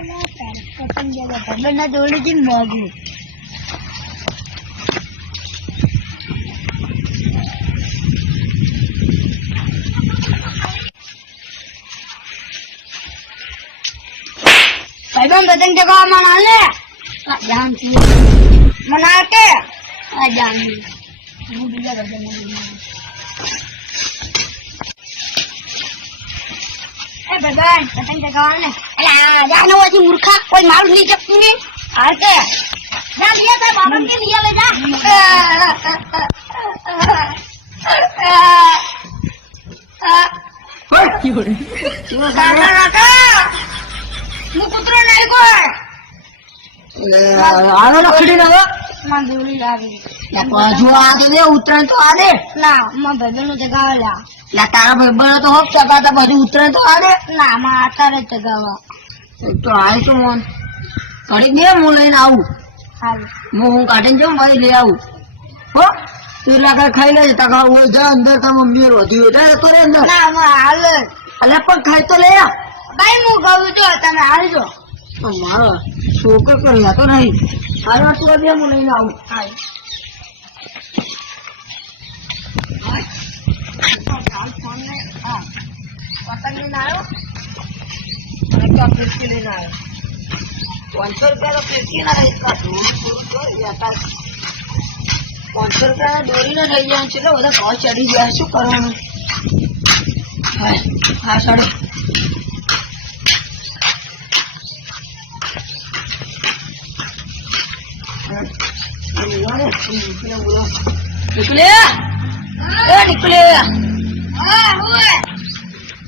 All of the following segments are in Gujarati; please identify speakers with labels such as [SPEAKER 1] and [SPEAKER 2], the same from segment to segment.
[SPEAKER 1] ના દોડી જઈને મોગું ભાઈબંધ પતંગ ચગાવવા મને હાલે જાન છું મને આ જાન છું હું બીજા પતંગ ભગવાન પતંગ ચગાવવા ને. એટલે જાનો પછી મૂર્ખા કોઈ મારું નહીં ચકતું નહીં હાકે જા બીજા તાર બાપા કે બીજા લે જા. કાકા કાકા હું કૂતરો નહીં કોઈ
[SPEAKER 2] આનો રખડી રહ્યો
[SPEAKER 1] માં લાવી.
[SPEAKER 2] હજુ આ તો દે ઉતરાય તો આ દે.
[SPEAKER 1] ના માં ભજનનું
[SPEAKER 2] લા તારા ભાઈ તો હોપ ચગાતા પછી ઉતરે તો આ
[SPEAKER 1] ના માં આતારે ચગાવવા
[SPEAKER 2] એક તો હાલ તો મોન ઘડી બે હું લઈને આવું. હું હું કાઢીને જાઉં મારી લઈ આવું. હો? તું લાગે ખાઈ લેજે તકા હોય જા અંદર તા મમ્મી રોધી હોય. ત્યારે કરે અંદર.
[SPEAKER 1] ના માં હાલ.
[SPEAKER 2] અલે પણ ખાઈ તો લે. આ
[SPEAKER 1] ભાઈ હું ગયું છું તમે હાલજો.
[SPEAKER 2] મારો છોકરો કર્યા તો નહીં. હાલ તું બે હું લઈને આવું.
[SPEAKER 1] હાલ. પતંગ લઈને આવ્યો
[SPEAKER 2] પાંચસો રૂપિયા તો ફેંકી ના રહી પાંચસો રૂપિયા દોરીને થઈ જવાનું છે એટલે બધા ભાવ ચડી ગયા શું કરવાનું હા હા ચડે નીકળે એ નીકળે
[SPEAKER 1] હા હોય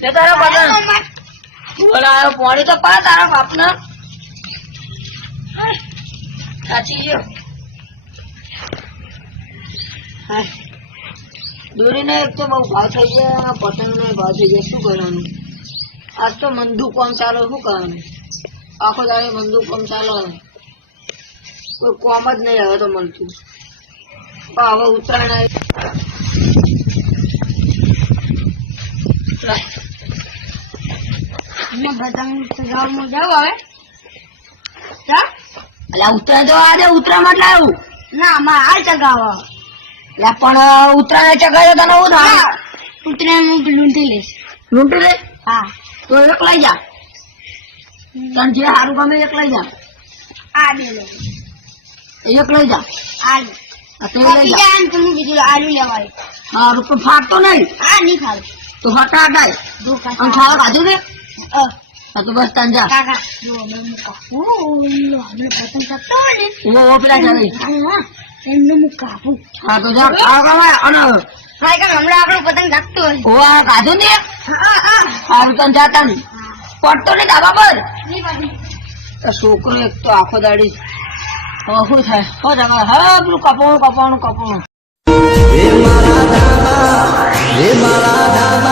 [SPEAKER 2] તે તારા બાપા બોલા પાણી તો પા તારા બાપના. સાચી ગયો. દોરીને એક તો બહુ ભાવ થઈ ગયા પતંગ ને ભાવ થઈ ગયા. શું કરવાનું? આજ તો મંદુ કોમ ચાલો શું કરવાનું? આખો દાડે મંદુ કોમ ચાલો કોઈ કોમ જ નહીં હવે તો મળતું. હવે ઉત્તરાયણ આવી.
[SPEAKER 1] હું પતંગ ચગાવવા જાઉં હવે ચા
[SPEAKER 2] એટલે ઉત્તરાયણ તો આજે ઉત્તરાયણ માટે આવ્યું
[SPEAKER 1] ના માં હાલ ચગાવો.
[SPEAKER 2] એટલે પણ ઉત્તરાયણ ચગાવ્યો તને હું થાય
[SPEAKER 1] ઉતરાયણ હું લૂંટી લઈશ.
[SPEAKER 2] લૂંટી લે?
[SPEAKER 1] હા.
[SPEAKER 2] તો એક લઈ જા. તને જે સારું ગમે એક લઈ જા.
[SPEAKER 1] આ બે લો
[SPEAKER 2] એક લઈ જા.
[SPEAKER 1] આ
[SPEAKER 2] આ લઈ
[SPEAKER 1] હું
[SPEAKER 2] ફાટતો નહીં.
[SPEAKER 1] આ નહીં ખાવું
[SPEAKER 2] તું હટા હટાય
[SPEAKER 1] ધોકા
[SPEAKER 2] અને ખાવા કાઢું ને હા તો બસ તને જા
[SPEAKER 1] કાકા જો હું કાપું લો આપણે પતંગ કાપતો ને
[SPEAKER 2] ઓ ઓ પેલા જા
[SPEAKER 1] હા, એમને હા
[SPEAKER 2] તો જા ખાવા ખાવા અને
[SPEAKER 1] હા કે હમણાં આપણું પતંગ કાપતો
[SPEAKER 2] ઓ આ કાઢું ને
[SPEAKER 1] હા હા
[SPEAKER 2] સારું તને જાતા નહીં પડતો નહીં ધાબા પર છોકરો એક તો આખો દાડી શું થાય હો જગા હા પેલું કપાણું કપાણું કપાણું
[SPEAKER 1] હા મારા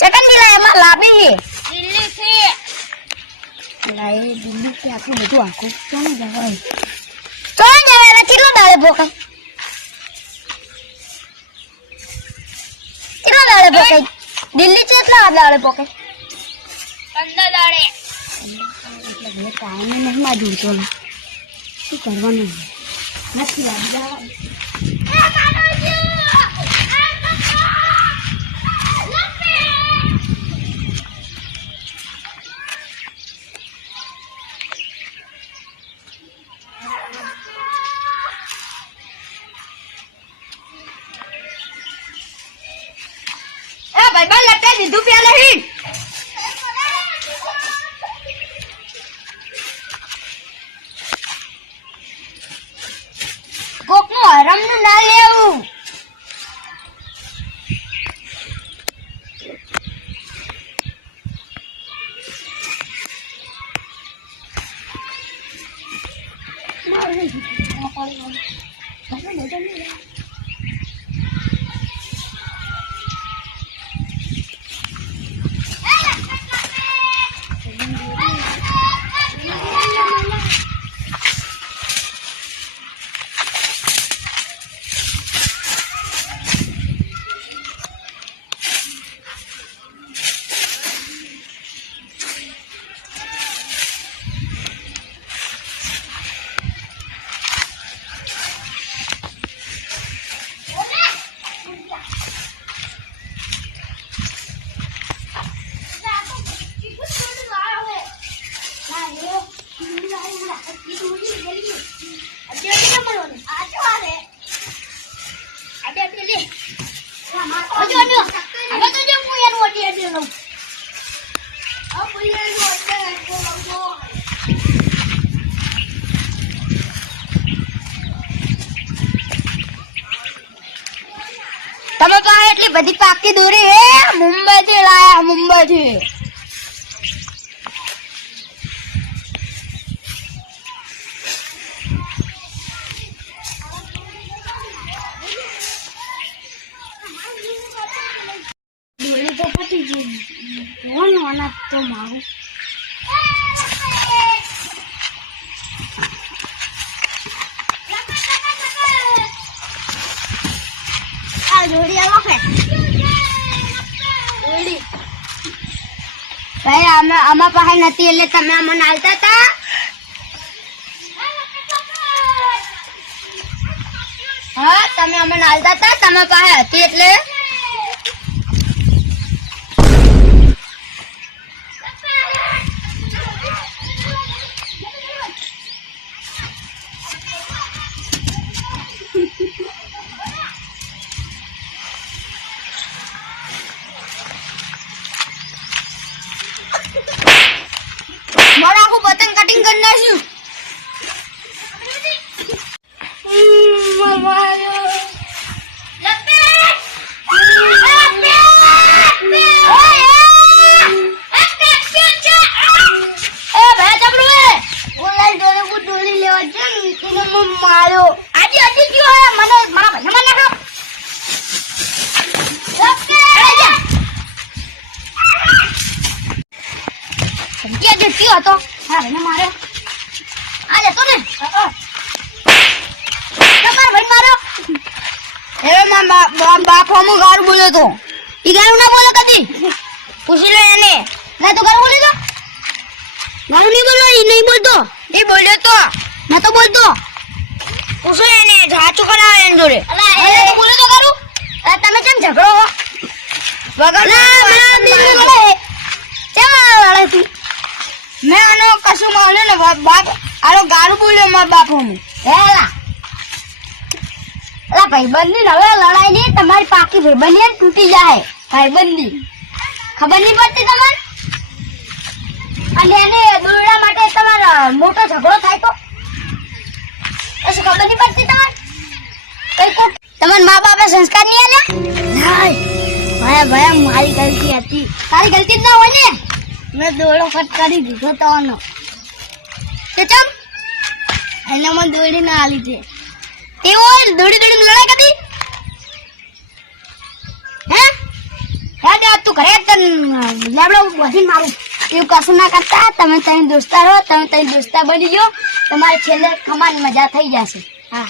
[SPEAKER 1] ચકન દિલા એમાં લાવી દિલ્હી થી એ દિલ્હી થી આખું બધું આખું. કેમ જવાય. ચોણ જવાય એના કેટલો દાડે ભોકાય? કેટલા દાડે પોકાય દિલ્હી છે એટલા દાડે પોકાય પંદર દાડે. એટલે ટાઈમ નહીં માં જોડતો ને શું કરવાનું? નથી લાગ્યા મારા ભાઈ બા લટે દીધું પ્યા નહીં કોકનું હરમનું ના લેવું. મારું નહીં એટલી બધી પાકી દોરી હે મુંબઈ થી લાયા મુંબઈ થી દોરી તો પતી ગઈ કોણ અનાજ તો મારું. આ દોરી આવો કે દોરી ભાઈ અમે આમાં પાસે નથી, એટલે તમે અમને હાલતા હતા? હા, તમે અમને આલતા હતા? તમે પાસે હતી એટલે? હતો. હા ભાઈને માર્યો. આ જતો ને. તમાર ભાઈ માર્યો. એ બાપ ગારું બોલ્યો તો. ઈ ગારું ના બોલે કદી પૂછી લે એને. ના તો ગારું બોલ્યો તો ગારું નહીં બોલો ઈ નહીં બોલતો. એ બોલ્યો તો. ના તો બોલતો. પૂછો એને સાચું કરાવે એની જોડે. અલા એ બોલ્યો તો તમે કેમ ઝઘડો વગર ના કેમ લડે તું? મેં આનો કશું માન્યું ને બાપ આનો ગારું બોલ્યો મારા બાપ હું હેલા. અલા ભાઈબંધી હવે લડાઈ નહીં તમારી પાકી ભાઈબંધી તૂટી જાય. ભાઈબંધી ખબર નહીં પડતી તમને? અને એને દોરડા માટે તમારો મોટો ઝઘડો થાય તો? પછી ખબર નહીં પડતી તમને? તમારા મા બાપે સંસ્કાર નહીં આલ્યા ભાઈ ભાઈ મારી ગલતી હતી. તારી ગલતી જ ના હોય ને? મેં દોડો ફટકારી દીધો તોનો તે ચમ. એને મને દોડી ના આલી છે. તેઓ દોડી દોડી લડાઈ કરી હે? હે તે તું ઘરે તન લેબડો બધી મારું એવું કશું ના કરતા? તમે તઈ દોસ્તાર હો, તમે તઈ દોસ્તાર બની ગયો તમારે છેલ્લે કમાન મજા થઈ જશે. હા.